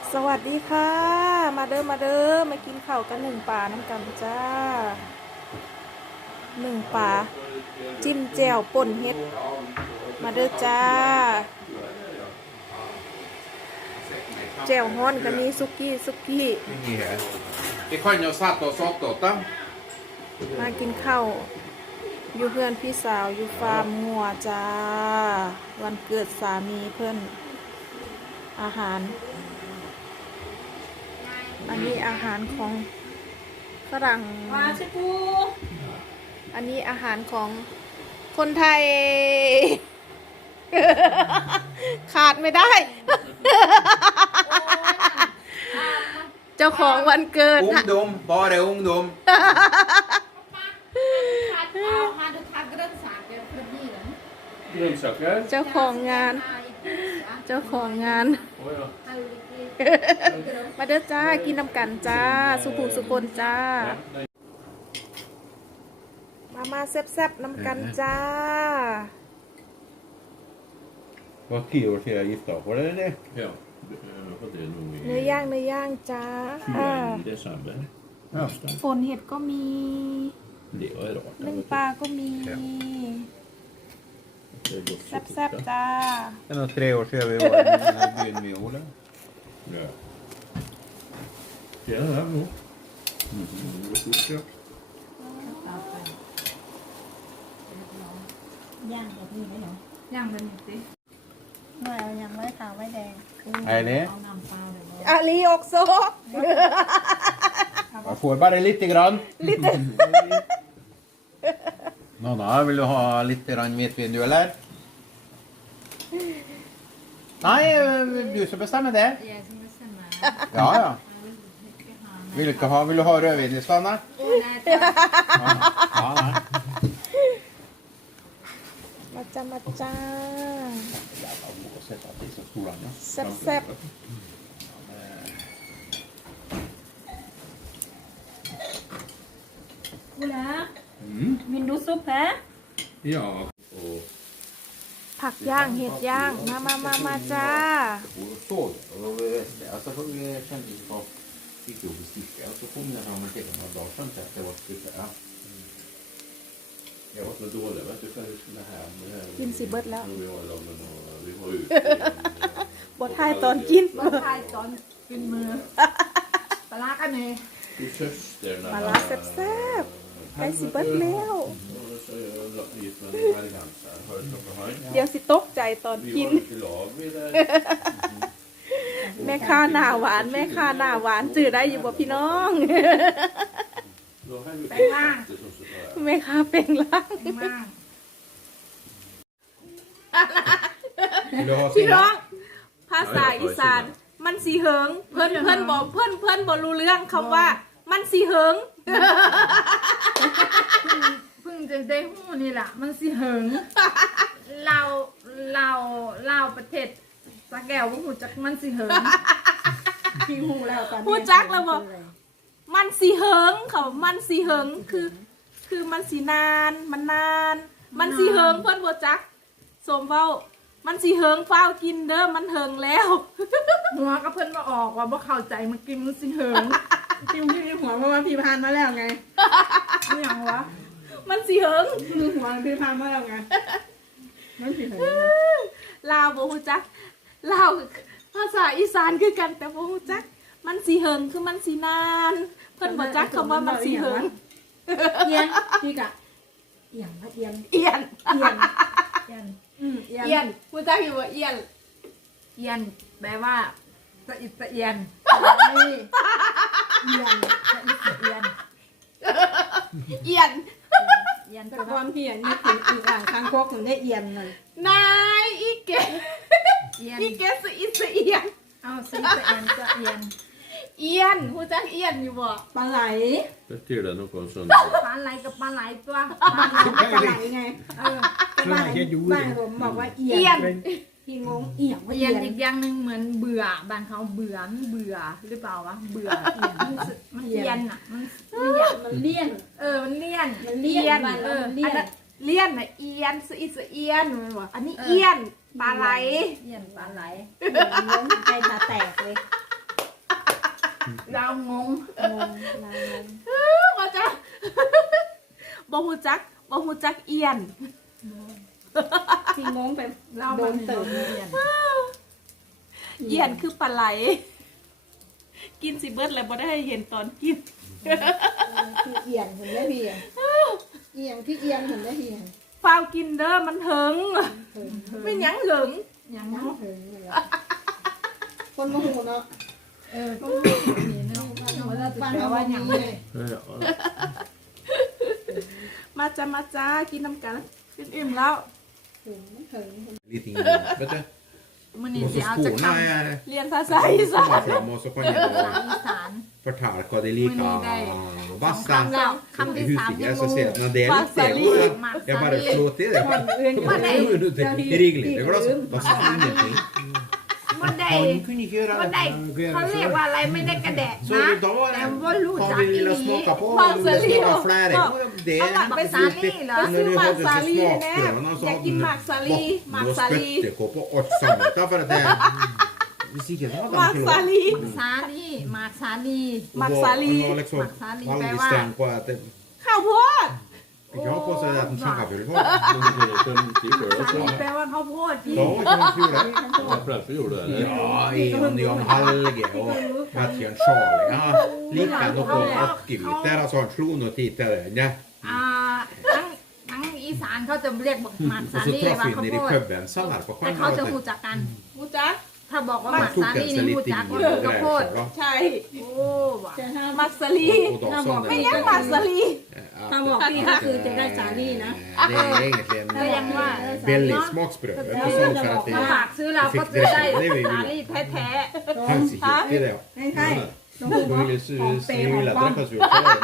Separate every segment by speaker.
Speaker 1: สวัสดีค่ะมาเด้อมากินข้าวกันหนึ่งป่าน้ำกันจ้าหนึ่งป่าจิ้มแจ่วป่นเฮ็ดมาเด้อจ้าแจ่วฮ้อนก็มีซุกี้
Speaker 2: E cogno stato sotto, ta?
Speaker 1: มากินข้าวอยู่เพื่อนพี่สาวอยู่ฟาร์มงัวจ้าวันเกิดสามีเพื่อนอาหารอันนี้อาหารของฝรั่งอันนี้อาหารของคนไทย ขาดไม่ได้ เจ้าของวันเกิด
Speaker 2: Ungdom, bara ungdom.
Speaker 1: เจ้าของงาน มาเด้อจ้ากินน้ำกันจ้าสุขุสุคนจ้ามาแซ่บๆน้ำกันจ้า
Speaker 3: Vad kul att jag gifta på det eller?
Speaker 2: Ja, för det är nog
Speaker 1: เนื้อย่างจ้า
Speaker 2: i december.
Speaker 1: ฝนเห็ดก็มี
Speaker 2: Det var rart.
Speaker 1: นึ่งปลาก็มี
Speaker 2: Det är gott
Speaker 1: แซ่บๆจ้า
Speaker 3: Det är nog 3 år sedan vi var i byn med Ola.
Speaker 2: Ja. Ja, det är nog. Det var fort, ja.
Speaker 4: ย่างแบบนี้ไหมเหรอย่างเป็นสิ
Speaker 5: ไม่เอายังไม่ขาวไม่แดง
Speaker 3: Nej, det.
Speaker 4: เอาน้ำเปล่าเลยบอก
Speaker 1: อาลีอกโซ
Speaker 3: Jag får bara lite grann.
Speaker 1: ลิต
Speaker 3: Nonna, vill du ha lite grann metvin du eller? Nej, du som bestämmer det.
Speaker 4: แยกที่ไม่ใช่มา
Speaker 3: Ja, ja. Vill du ha rödvin i Svanna?
Speaker 4: โอ้ได้จ้ะ
Speaker 3: Ja, nej.
Speaker 1: มาจ้า
Speaker 3: Jävlar, jag måste sätta att det är så stora. Ja.
Speaker 1: แซ่บ
Speaker 4: กูแล้ว
Speaker 2: Mm.
Speaker 4: วินดูซุปแพ้
Speaker 2: Ja, och
Speaker 1: ผักย่างเห็ดย่างมาจ้า
Speaker 3: Och såg och alltså får vi kände vi på gick upp och sticka och så kom jag fram och tittade några dagar sedan att det var sticka. Ja.
Speaker 2: jag var så dålig, vet du, för det här med det här.
Speaker 1: กินสิเบิดแล้ว
Speaker 2: Vi var i London och vi var ute.
Speaker 1: บททายตอนกิน
Speaker 4: รสชาติตอนกินมือปลาร้ากันเลย
Speaker 2: I Sösterna.
Speaker 1: ปลาร้าแซ่บๆได้สิเบิดแล้ว
Speaker 2: Och så gick man i Berganza, hörde klockan höj.
Speaker 1: เดี๋ยวสิตกใจตอนกิ
Speaker 2: Vi
Speaker 1: น
Speaker 2: var ute i lag vid där.
Speaker 1: แม่ค้าหน้าหวานจืดได้อยู่บ่พี่น้อง
Speaker 2: Då hade vi
Speaker 4: Bäng lang.
Speaker 2: det som sådär.
Speaker 1: แม่ค้าเป็นล่าง
Speaker 4: มาก
Speaker 3: Vill du ha
Speaker 1: พี่
Speaker 3: sina?
Speaker 1: น้อง ภาษาอีสานมันสีเหิงเพื่อนบอกเพื่อนบอกรู้เรื่องคำว่า มันสีเหิง
Speaker 4: เพิ่งจะได้หู้นี่แหละมันสิเหิงเราประเทศสะแก้วว่าหูจักมันสิเหิง
Speaker 5: พี่หูแล้วตอนนี้
Speaker 1: พูดจักแล้วบอกมันสีเหิงเขามันสีเหิงคือมันสีนานมันสีเหิงเพื่อนบอกจักสมเว้ามันสีเหิงเฝ้ากินเด้อมันเหิงแล้ว
Speaker 4: หัวก็เพิ่นมาออกว่าบ่เข้าใจมันกินมันสิเหิง
Speaker 5: พี่หัวเพราะว่าพี่พานมาแล้วไง
Speaker 4: ไม่อย่างวะ
Speaker 1: มันสีเหิง
Speaker 5: หัวพี่พานมาแล้วไงมันผิดเลย
Speaker 1: ลาวบ่ฮู้จักลาวภาษาอีสานคือกันแต่บ่ฮู้จักมันสีเหิงคือมันสีนานเพิ่นบ่จักคำว่ามันสีเหิง
Speaker 5: เอียนพี่กะเอียงนะเอียน
Speaker 1: เอียน
Speaker 5: เอียน
Speaker 4: เอียน
Speaker 5: เอียน
Speaker 1: เอียนฮู้จักอยู่ว่าเอียน
Speaker 4: เอียนแปลว่าสะอิดสะเอียน
Speaker 5: เอียน
Speaker 4: สะอิดสะเอียน
Speaker 1: เอียน
Speaker 4: เอียน
Speaker 5: แต่
Speaker 4: ตัว
Speaker 5: ความพี่นี่ถึงอีกอ่างคางคกถึงได้เอียนเลย
Speaker 1: นายอีเก
Speaker 4: เอียน
Speaker 1: อีเกสอีสเอียน
Speaker 4: เอาสะอิดสะเอียนสะเอียน
Speaker 1: เอียนฮู้จักเอียนอยู่บ่
Speaker 5: ปลาไหล
Speaker 2: Betyder det någon sån?
Speaker 4: ปลาไหลกับปลาไหลตัว
Speaker 5: ปลาไหลไง
Speaker 4: เออ
Speaker 5: บ้านผมบอกว่าเอียนพี่งงเอียงว่า
Speaker 4: เอี
Speaker 5: เอี
Speaker 4: ย
Speaker 5: ย
Speaker 4: น
Speaker 5: น
Speaker 4: อีกอย่างหนึ่งเหมือนเบื่อบ้านเขาเบื่อหรือเปล่าวะเบื่อเอียนมันเอียนอ่ะมันเอียน
Speaker 5: มันเลี่ยน
Speaker 4: มันเลี่ยน
Speaker 5: มันเลี่ยนบ้านเรามันเลี่ยน
Speaker 1: เลียนน่ะเอียนสอีสเอียนแม่นบ่อันนี้เอียนปลาไหล
Speaker 4: เอียนปลาไหล
Speaker 5: งงใจตาแตกเลย
Speaker 4: เรางง
Speaker 1: มาจ้ะบ่ฮู้จักเอียน
Speaker 5: พี่งงไป
Speaker 4: เรา
Speaker 5: โดนเติม
Speaker 4: เรียน
Speaker 1: เอียนคือปลาไหล กินสิเบิดแล้วบ่ได้เห็นตอนกิน
Speaker 5: คือเอียงเห็นได้พี่เอียงที่เอียงเห็นได้พี่
Speaker 1: ฟาวกินเด้อมันเถิงไม่หยังเถิง
Speaker 4: ยัง
Speaker 5: น้
Speaker 4: เนาะ
Speaker 5: ำถึงเลยคนมาหูเนาะ
Speaker 4: ต้องนี่เนาะเราจะ
Speaker 5: ฟัง
Speaker 4: แปล
Speaker 5: เอา
Speaker 4: ว่า
Speaker 5: ว่า
Speaker 4: อ
Speaker 5: อย่า
Speaker 4: ย่าง ง
Speaker 5: นี้
Speaker 4: นี้
Speaker 1: มาจ้ากินน้ำกันกินอิ่มแล้ว
Speaker 5: ถึง
Speaker 3: Lite innan. Vet du?
Speaker 4: มื้อนี้
Speaker 3: Och
Speaker 4: สิ
Speaker 3: så
Speaker 4: เอาจะ
Speaker 3: skorna
Speaker 4: คำ
Speaker 3: är
Speaker 1: เรียนภาษาอีสาน
Speaker 3: komma fram och så kan
Speaker 4: ภา
Speaker 3: jag
Speaker 4: ษา
Speaker 3: då
Speaker 4: อีสาน
Speaker 3: förtälka vad det är lika vassa
Speaker 4: แล้วคำที่สามยัง
Speaker 3: husliga. Så ser jag när det är
Speaker 1: Massali.
Speaker 3: lite jag bara slår till det.
Speaker 5: คนอื่น
Speaker 3: Det är regligt. Det var så. Vad sa ingenting?
Speaker 4: มันได้
Speaker 3: Han kunde inte göra
Speaker 4: มันได้เขาเรียกว่าอะไรไม่ได้กระแดะ
Speaker 3: Så
Speaker 4: นะ
Speaker 3: då
Speaker 4: แต่ว่ารู้จั
Speaker 3: har
Speaker 4: ก
Speaker 3: vi
Speaker 4: อีห
Speaker 3: velat
Speaker 4: ลี
Speaker 3: smaka på.
Speaker 1: Massali.
Speaker 3: Vi smaka flera. Det är
Speaker 4: Massali,
Speaker 3: lite.
Speaker 4: då.
Speaker 1: ไปซื้อ
Speaker 3: När du
Speaker 1: หมาก
Speaker 3: hade
Speaker 1: สา
Speaker 3: så
Speaker 1: ลีแน่
Speaker 3: smakprövarna
Speaker 1: อ
Speaker 3: så
Speaker 1: ยากกินหมากสาลีหมาก
Speaker 3: då
Speaker 1: สาลี
Speaker 3: spötte på åt samma för att det hvis ikke så
Speaker 1: หมาก
Speaker 3: hadde
Speaker 1: สา
Speaker 3: han
Speaker 1: ลี
Speaker 4: สาลีหมากสาลี
Speaker 1: Massali.
Speaker 3: Han var liksom
Speaker 4: Massali,
Speaker 3: aldrig
Speaker 4: det var-
Speaker 3: stängd på att det
Speaker 1: ข้าวโพด
Speaker 3: fick ha på sig att den snackade väl på.
Speaker 2: Men det är som tidigare
Speaker 4: สาลี
Speaker 2: så.
Speaker 4: แปลว่าข้าวโพดที่
Speaker 3: Då kan man gjorde det.
Speaker 2: Ja, Frälsare gjorde det.
Speaker 3: Ja, Jon Hallge och Mattias Charlie. Ja, lika nog på akevitt. Där alltså han slog nog tidigare. Ja.
Speaker 4: ทั้งอีสานเขาจะเรียกบอกหมาก
Speaker 3: Och
Speaker 4: สา
Speaker 3: så
Speaker 4: ลี
Speaker 3: träffade
Speaker 4: ว่า
Speaker 3: vi
Speaker 4: ข้าว
Speaker 3: nere
Speaker 4: โพ
Speaker 3: i
Speaker 4: ด
Speaker 3: puben Sallar på
Speaker 4: แต่เขาจะ
Speaker 3: stjärnan.
Speaker 4: หูจักกัน
Speaker 1: มูจัก
Speaker 4: ถ้าบอกว่าห
Speaker 3: Man
Speaker 4: มาก
Speaker 3: tog
Speaker 4: สาลี
Speaker 3: den
Speaker 4: นี่
Speaker 3: sig
Speaker 4: หู
Speaker 3: lite
Speaker 4: จัก
Speaker 3: i
Speaker 4: ว่า
Speaker 3: och
Speaker 4: ข้าวโพด
Speaker 3: grejer.
Speaker 1: ใช่
Speaker 4: โอ้ว่ะ
Speaker 5: จะห้าม
Speaker 1: หมากสาลี
Speaker 3: Och då sa
Speaker 1: ไม่
Speaker 3: den
Speaker 1: ยังหมากสาลี
Speaker 5: ถ้าบอกพี่ก็คือจะได้สาลี่นะ
Speaker 3: Det är egentligen
Speaker 4: ก็ยังว่า
Speaker 3: väldigt smakspröv. På sånt för att
Speaker 4: มา
Speaker 3: det
Speaker 4: ฝากซื้อเราก็ซื้อได้สาลีแท้
Speaker 3: fanns i hit i det.
Speaker 5: ไม่ใช่ต้อง
Speaker 2: Du
Speaker 5: พูดว่า
Speaker 2: ville
Speaker 5: หอมเปย์หอม
Speaker 2: ville
Speaker 5: ป้อม
Speaker 2: träffas ju.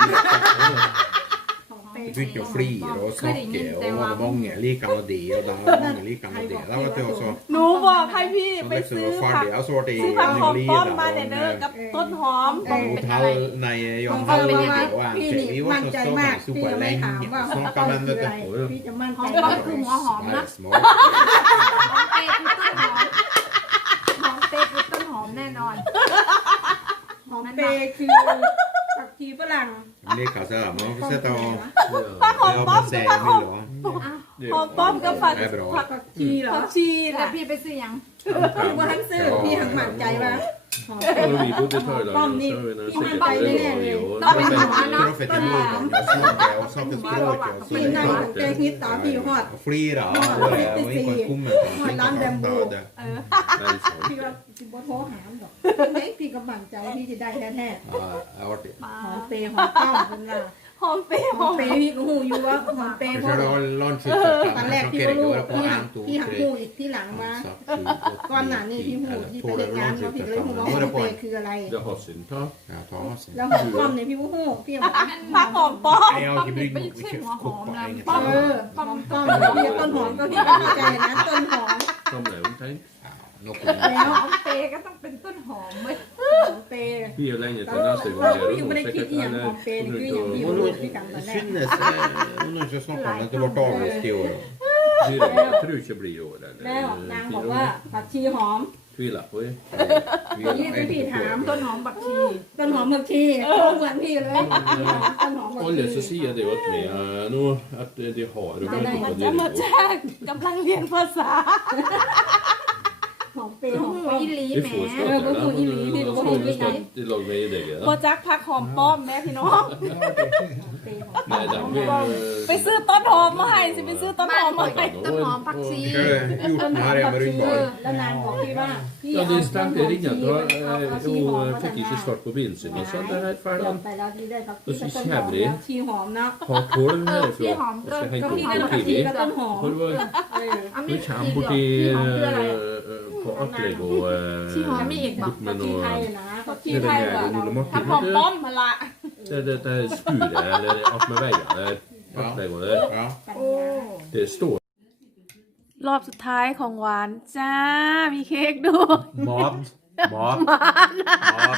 Speaker 5: หอมเปย์
Speaker 3: Vi fick ju flyr och snakke och var många lika med det och där var många lika med det. Det var det också.
Speaker 1: หนูบอกให้พี่
Speaker 3: Som
Speaker 1: ไป
Speaker 3: liksom
Speaker 1: ซื้อ
Speaker 3: var
Speaker 1: ผัก
Speaker 3: färdiga så var det
Speaker 1: ซื้อผักหอมป้อม
Speaker 3: Lida
Speaker 1: มาเด้อกับต้นหอม
Speaker 3: Hotell, nej, Jan Hallge och Anke. Vi var
Speaker 5: มั่น
Speaker 3: så
Speaker 5: ใจ
Speaker 3: stora
Speaker 5: มาก
Speaker 3: så
Speaker 5: พี่
Speaker 3: var
Speaker 5: จะไม่ถาม
Speaker 3: länge.
Speaker 5: ว่าเขา
Speaker 3: Snacka
Speaker 5: ต้น
Speaker 3: men
Speaker 5: คือ
Speaker 3: vet
Speaker 5: อะไร
Speaker 3: du.
Speaker 5: พี่จะมั่น
Speaker 4: ๆห
Speaker 5: ใจ
Speaker 4: อมป้อมคือหัวหอมนะ
Speaker 3: Smart.
Speaker 4: หอมเปย์คือต้นหอมหอมเปย์คือต้นหอมแน่นอน
Speaker 5: หอมเปย์คือผักชีฝรั่ง
Speaker 3: Lika så här, man får sätta och...
Speaker 1: ผักหอม
Speaker 3: Ja,
Speaker 1: ป้อม
Speaker 3: man
Speaker 1: กับ
Speaker 3: säger
Speaker 1: ผักหอม
Speaker 3: vill
Speaker 1: หอมป้อมกับผัก
Speaker 3: Det är bra.
Speaker 5: ผักชีเหรอ
Speaker 1: ผักชี
Speaker 4: แล้ว
Speaker 1: น่ะ
Speaker 4: พี่ไปซื้อยัง
Speaker 5: พี่ว่าทั้งซื้อพี่หังหมั่นใจว่าหอมเป
Speaker 2: Ja,
Speaker 5: ย์
Speaker 2: men vi bodde i Thailand så har vi nog säkert
Speaker 3: Truffet i munnen och smakade och satte språket och
Speaker 5: พี่นั่งของเจฮิตตอนพี่ฮอด
Speaker 3: och flera och det var inte kommer på.
Speaker 5: พี่ว่าพี่บ่โทรหาดอกเด็กพี่ก็มั่นใจพี่จะได้แท้
Speaker 3: Ja, det var det.
Speaker 5: ๆหอมเปย์หอมป้อมเป็นว่า
Speaker 1: หอมเปรี้ยว
Speaker 5: หอมเปย์พี่ก็หูอยู่ว่าหอมเปย์
Speaker 3: Jag
Speaker 5: เพราะ
Speaker 3: körde all lunch
Speaker 5: ตอนแรก
Speaker 3: från
Speaker 5: พี่ก็
Speaker 3: Kerik
Speaker 5: รู้
Speaker 3: och var på
Speaker 5: พี่หั
Speaker 3: en,
Speaker 5: ง
Speaker 3: två,
Speaker 5: พี่หัง
Speaker 3: tre,
Speaker 5: หูอีกที่หลังมา ก่อนหน้านี้พี่หูพี่ไปเด็กงานแล้วพี่ก็เลยหูว่าหอมเปย์คืออะไร
Speaker 2: Det har sin tag.
Speaker 3: Ja, ta sen.
Speaker 5: แล้วหอมป้อมเนี่ยพี่หูพี่บอก
Speaker 1: ผักหอมป้อม
Speaker 3: Nej, jag har inte brytt mig
Speaker 4: ไม่
Speaker 3: om
Speaker 4: ใช่หัวหอมนะ
Speaker 3: inget.
Speaker 5: เออหอมป้อมพี่ต้นหอมก็พี่ก็เข้าใจนะต้นหอม
Speaker 2: Som nevnt.
Speaker 3: Något
Speaker 5: แล้ว
Speaker 4: หอมเปย์ก็ต้องเป็นต้นหอมเว้ย
Speaker 5: หอมเปย์
Speaker 2: Vi är länge
Speaker 5: เรา
Speaker 2: till nästa
Speaker 5: เรา
Speaker 2: gång.
Speaker 5: พี่ไม่ได้คิดอย่างหอมเปย์นี่คืออย่างพี่รู้พี่กันตอนแรก
Speaker 3: Synes hon har inte snackat om att det var avlyst i år.
Speaker 2: Jag tror inte det blir i år.
Speaker 5: แล้วนางบอกว่าผักชีหอม
Speaker 2: Tvivlar på det.
Speaker 5: พี่ไปพี่ถาม
Speaker 4: ต้นหอมบักชี
Speaker 5: ต้นหอมผักชีเหมือนพี่เลยต้นหอมผักชี
Speaker 2: Alle så sier det åt meg nå at de har det
Speaker 1: มา
Speaker 2: på
Speaker 1: จ้ามาจ้ากำลังเรียนภาษา
Speaker 5: หอมเปย์หอม
Speaker 4: หู
Speaker 5: ป้อม
Speaker 4: อีหลี
Speaker 2: Vi
Speaker 4: แหม
Speaker 2: får snakke det, men da skal vi snart lage meg i det.
Speaker 1: โบจักผักหอมป้อมแม่พี่น้อง
Speaker 2: Nei, det
Speaker 1: ไปซื้อต้นหอมมาให้สิไปซื้อต้นหอมมาให้
Speaker 4: ต้นหอมผักชี
Speaker 3: Jag har gjort den här hemma i Rundborg.
Speaker 5: แล้วนางบอกพี่ว่าพี่
Speaker 2: Ja,
Speaker 5: เอา
Speaker 2: de
Speaker 5: ต้น
Speaker 2: stengte
Speaker 5: ผักชี
Speaker 2: ringene.
Speaker 5: เอาชีหอม
Speaker 2: Hun
Speaker 5: มา
Speaker 2: fikk ikke start på bilen sin. Og så det er
Speaker 5: เดี๋ยว
Speaker 2: ferdig.
Speaker 5: ไปแล้วที่ได้ผักชีกับต้นหอมแล้วชีหอมเนาะ
Speaker 2: Ha kål
Speaker 4: ที่หอ
Speaker 2: herfra.
Speaker 4: ม
Speaker 2: Og
Speaker 4: ก็
Speaker 2: så
Speaker 5: ก็
Speaker 2: hente
Speaker 5: พี่
Speaker 2: opp
Speaker 5: ได้
Speaker 2: på
Speaker 5: ผักชี
Speaker 2: Kiwi.
Speaker 5: กับต้นหอม
Speaker 2: For det var
Speaker 4: อัน
Speaker 2: Vi
Speaker 4: นี้
Speaker 2: kommer
Speaker 4: ที่
Speaker 2: borti
Speaker 4: หอมคืออะไร
Speaker 2: på Atleg og
Speaker 4: ที่หอมมีอีก
Speaker 2: bort
Speaker 5: ผัก
Speaker 2: med
Speaker 5: ชีไทย
Speaker 2: noe
Speaker 5: นะผักชี
Speaker 1: ที่
Speaker 2: Det
Speaker 1: ไท
Speaker 2: er
Speaker 1: ย
Speaker 2: den
Speaker 1: ว่ะ
Speaker 2: der Ole
Speaker 1: ผักหอม
Speaker 2: Martin.
Speaker 1: ป้อมมาละ
Speaker 2: Det er skuret, eller attmed veien der. Atleg og der.
Speaker 3: Ja.
Speaker 4: โอ้
Speaker 2: Det står
Speaker 1: รอบสุดท้ายของหวานจ้า มีเค้กด้วย
Speaker 3: Mat. Mat. Mat.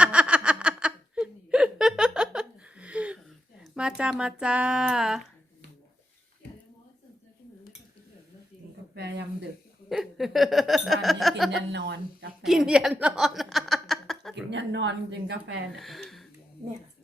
Speaker 1: มาจ้ามาจ้าก
Speaker 4: าแฟยำดึกบ้านนี้กินยันนอนกาแฟ
Speaker 1: กินเย็นนอน
Speaker 4: กินยันนอนจริงกาแฟเนี่ย
Speaker 1: อเนี่ย